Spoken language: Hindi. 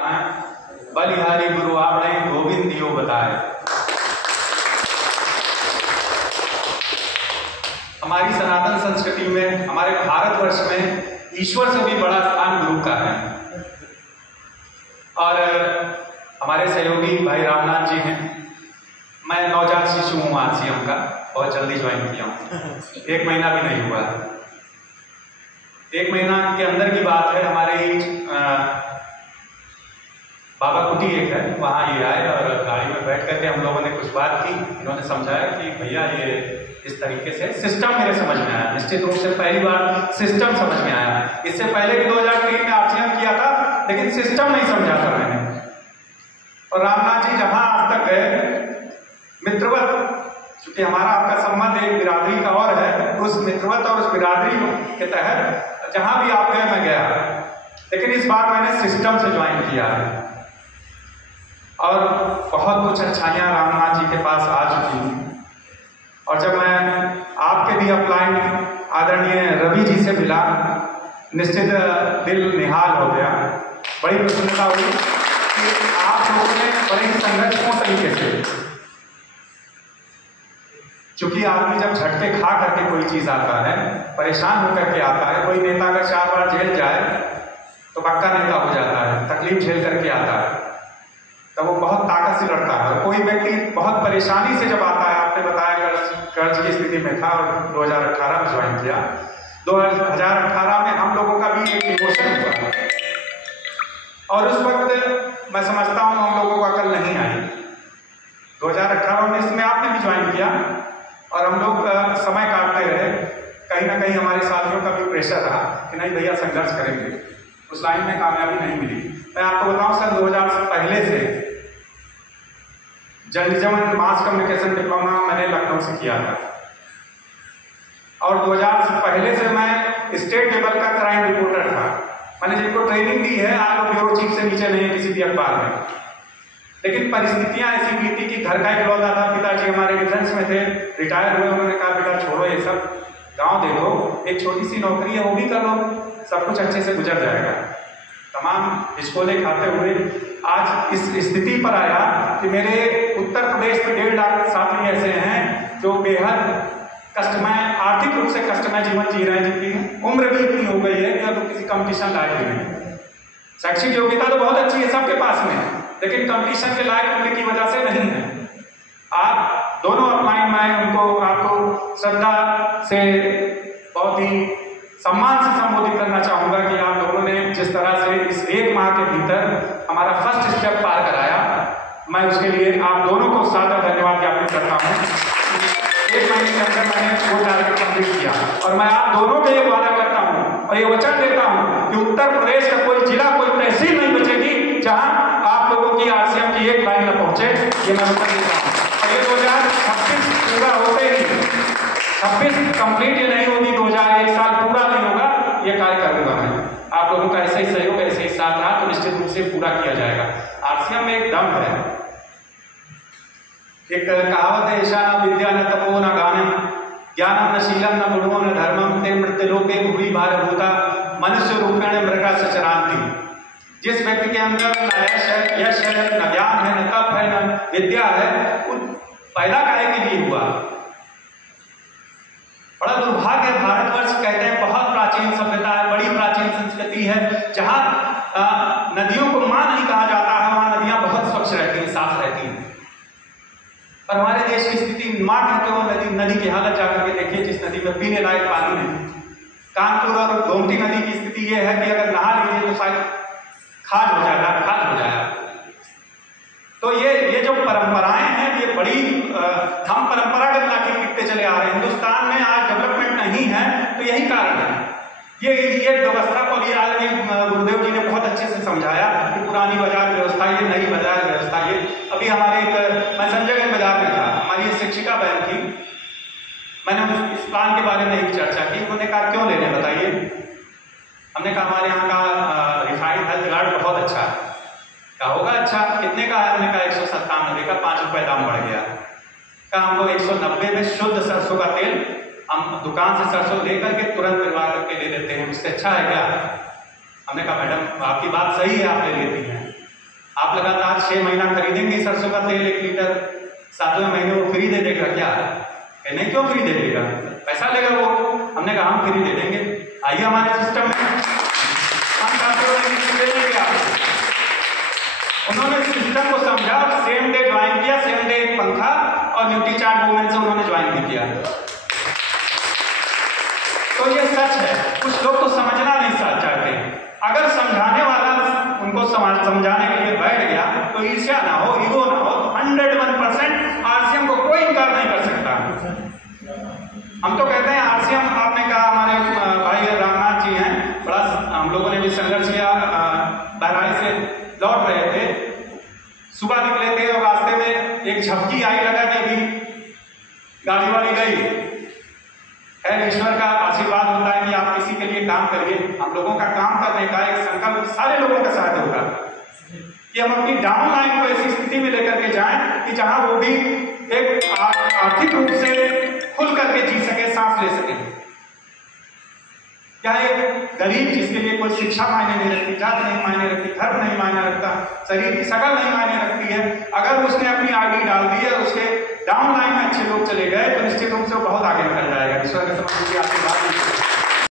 बलिहारी गुरु आपने गोविंद दियो बताए। हमारी सनातन संस्कृति में, हमारे भारतवर्ष में ईश्वर से भी बड़ा स्थान गुरु का है। और हमारे सहयोगी भाई रामनाथ जी हैं। मैं नवजात शिशु हूँ आरसीएम का, बहुत जल्दी ज्वाइन किया हूँ, 1 महीना भी नहीं हुआ। 1 महीना के अंदर की बात है। हमारे बाबा कुटी एक है, वहाँ ये आए और गाड़ी में बैठ करके हम लोगों ने कुछ बात की। इन्होंने समझाया कि भैया ये इस तरीके से सिस्टम मेरे समझ में आया। निश्चित रूप से पहली बार सिस्टम समझ में आया। इससे पहले भी 2003 में आरसीएम किया था, लेकिन सिस्टम नहीं समझा था मैंने। और रामनाथ जी जहाँ आज तक गए, मित्रवत, चूंकि हमारा आपका संबंध एक बिरादरी का और है, उस मित्रवत और उस बिरादरी के तहत जहाँ भी आप गए मैं गया। लेकिन इस बार मैंने सिस्टम से ज्वाइन किया है और बहुत कुछ अच्छाइयाँ रामनाथ जी के पास आ चुकी हैं। और जब मैं आपके भी अपलाइन आदरणीय रवि जी से मिला, निश्चित दिल निहाल हो गया। बड़ी प्रसन्नता हुई कि आप लोगों ने बड़े संघर्षपूर्ण तरीके से, चूंकि आदमी जब झटके खा करके कोई चीज आता है, परेशान होकर के आता है, कोई नेता अगर 4 बार जेल जाए तो पक्का नेता हो जाता है, तकलीफ झेल करके आता है, तब वो बहुत ताकत से लड़ता है। कोई व्यक्ति बहुत परेशानी से जब आता है, आपने बताया कर्ज की स्थिति में था और 2018 में ज्वाइन किया। 2018 में हम लोगों का भी एक इमोशन हुआ और उस वक्त मैं समझता हूँ हम लोगों को अकल नहीं आई। 2018-19 में आपने भी ज्वाइन किया और हम लोग समय काटते रहे। कहीं ना कहीं हमारे साथियों का भी प्रेशर रहा कि नहीं भैया संघर्ष करेंगे। उस लाइन में कामयाबी नहीं मिली। मैं आपको बताऊं, सन 2000 से पहले से journalism and mass communication diploma मैंने लखनऊ से किया था और 2000 से पहले से मैं स्टेट लेवल का क्राइम रिपोर्टर था। मैंने जिनको ट्रेनिंग दी है, आज वो ब्यूरो चीफ से नीचे नहीं है किसी भी अखबार में। लेकिन परिस्थितियां ऐसी भी थी कि घर का इकलौता था, पिताजी हमारे डिफेंस में थे, रिटायर हुए। उन्होंने कहा बेटा छोड़ो ये सब, गाँव देखो, एक छोटी सी नौकरी है वो भी कर लो, सब कुछ अच्छे से गुजर जाएगा। तमाम हिचकोले खाते हुए आज इस स्थिति पर आया कि मेरे उत्तर प्रदेश में 1.5 लाख साथी ऐसे हैं जो बेहद कष्टमय, आर्थिक रूप से कष्टमय जीवन जी रहे हैं, जिनकी उम्र भी इतनी हो गई है कि अब किसी कंपटीशन लायक भी नहीं। शैक्षिक योग्यता तो बहुत अच्छी है सबके पास में, लेकिन कंपटीशन के लायक होने की वजह से नहीं है। आप दोनों अपलाइन, मैं उनको आपको श्रद्धा से, बहुत ही सम्मान से संबोधित करना चाहूंगा कि आप दोनों ने जिस तरह से इस 1 माह के भीतर हमारा फर्स्ट स्टेप पार कराया, मैं उसके लिए आप दोनों को सादर धन्यवाद ज्ञापित करता हूँ। 1 महीने के अंदर मैंने वो टारगेट कंप्लीट किया और मैं आप दोनों को ये वादा करता हूँ और ये वचन देता हूँ कि उत्तर प्रदेश का कोई जिला, कोई तहसील नहीं बचेगी जहाँ आप लोगों की आरसीएम की एक लाइन न पहुंचे। ये मैं वचन देता हूँ। और ये 2026 पूरा होते ही, 26 कंप्लीट ये नहीं होगी, 2001 साल पूरा नहीं होगा, ये कार्य करूंगा मैं। आप लोगों का ऐसे ही सहयोग, ऐसे ही साथ रहा तो निश्चित रूप से पूरा किया जाएगा। आरसीएम में एक दम है, एक कहावत है, ईशा न विद्या न तपो न गानम, ज्ञानम न शीलम न गुणो न धर्मम, ते मृत्युलोके भूरि भारभूता मनुष्य रूपेण मृगा सचरांति। जिस व्यक्ति के अंदर न यश है, न ज्ञान है, न तप है, न विद्या है, वो पैदा काहे के लिए हुआ? बड़ा दुर्भाग्य है। भारतवर्ष कहते हैं बहुत प्राचीन सभ्यता है, बड़ी प्राचीन संस्कृति है, जहां नदियों को मां नहीं कहा जाता है, वहां नदियां बहुत स्वच्छ रहती हैं, साफ रहती हैं। और हमारे देश की स्थिति मां कहते हो, नदी की हालत जाकर के देखिए, जिस नदी में पीने लायक पानी नहीं। कानपुर और गोमती नदी की स्थिति यह है कि अगर नहा लीजिए तो शायद खाज हो जाएगा। तो ये जो परंपराएं हैं, ये बड़ी हम परंपरागत लाके टिकते चले आ रहे हैं। हिंदुस्तान में आज डेवलपमेंट नहीं है तो यही कारण है। ये व्यवस्था को भी आज गुरुदेव जी ने बहुत अच्छे से समझाया कि पुरानी बाजार व्यवस्था, ये नई बाजार व्यवस्था। ये अभी हमारे मैं संजय बाजार में था, हमारी शिक्षिका बहन थी, मैंने इस प्लान के बारे में एक चर्चा की। उन्होंने कहा क्यों लेने बताइए? हमने कहा हमारे यहाँ का रिफाइंड हेल्थ कार्ड बहुत अच्छा है। कहा होगा अच्छा, कितने का है? हमने कहा 197 का, 5 रुपए दाम बढ़ गया। कहा हमको 190 में शुद्ध सरसों का तेल, हम दुकान से सरसों लेकर के तुरंत पिलवा करके ले लेते हैं, इससे अच्छा है क्या? हमने कहा मैडम आपकी बात सही है, आप ले लेती हैं, 6 महीना खरीदेंगे सरसों का तेल 1 लीटर, 7वें महीने वो फ्री दे देगा क्या? नहीं, क्यों फ्री दे देगा? पैसा लेगा वो। हमने कहा हम फ्री दे देंगे, आइए हमारे सिस्टम में, हम दे देंगे आपको। उन्होंने सिस्टम को समझा, सेम डे ज्वाइन किया, सेम डे पंखा और न्यूट्री चार्ट मूवमेंट से उन्होंने ज्वाइन भी किया। तो ये सच है, कुछ लोग तो समझना नहीं चाहते। अगर समझाने वाला उनको समझाने के लिए बैठ गया तो ईर्ष्या ना हो, ईगो ना हो, तो 101% आरसीएम को कोई इनकार नहीं कर सकता। हम तो कहते हैं आरसीएम, आपने कहा हमारे भाई रामनाथ जी हैं, बड़ा हम लोगों ने भी संघर्ष किया, बहराइच से लौट रहे थे, सुबह निकले थे और रास्ते में एक झपकी आई, लगा नहीं थी, गाड़ी वाली गई। खैर ईश्वर का आशीर्वाद होता है कि आप किसी के लिए काम करिए। हम लोगों का काम करने का एक संकल्प सारे लोगों के साथ होगा कि हम अपनी डाउन लाइन को ऐसी स्थिति में लेकर के जाएं कि जहां वो भी एक आर्थिक रूप से खुल करके जी सके, सांस ले सके। क्या एक गरीब जिसके लिए कोई शिक्षा मायने नहीं रखती, जात नहीं मायने रखती, धर्म नहीं मायने रखता, शरीर की शकल नहीं मायने रखती है, अगर उसने अपनी आईडी डाल दी है, उसके डाउन लाइन में अच्छे लोग चले गए तो निश्चित रूप से वो बहुत आगे निकल जाएगा। ईश्वर के समझ की आशीर्वाद।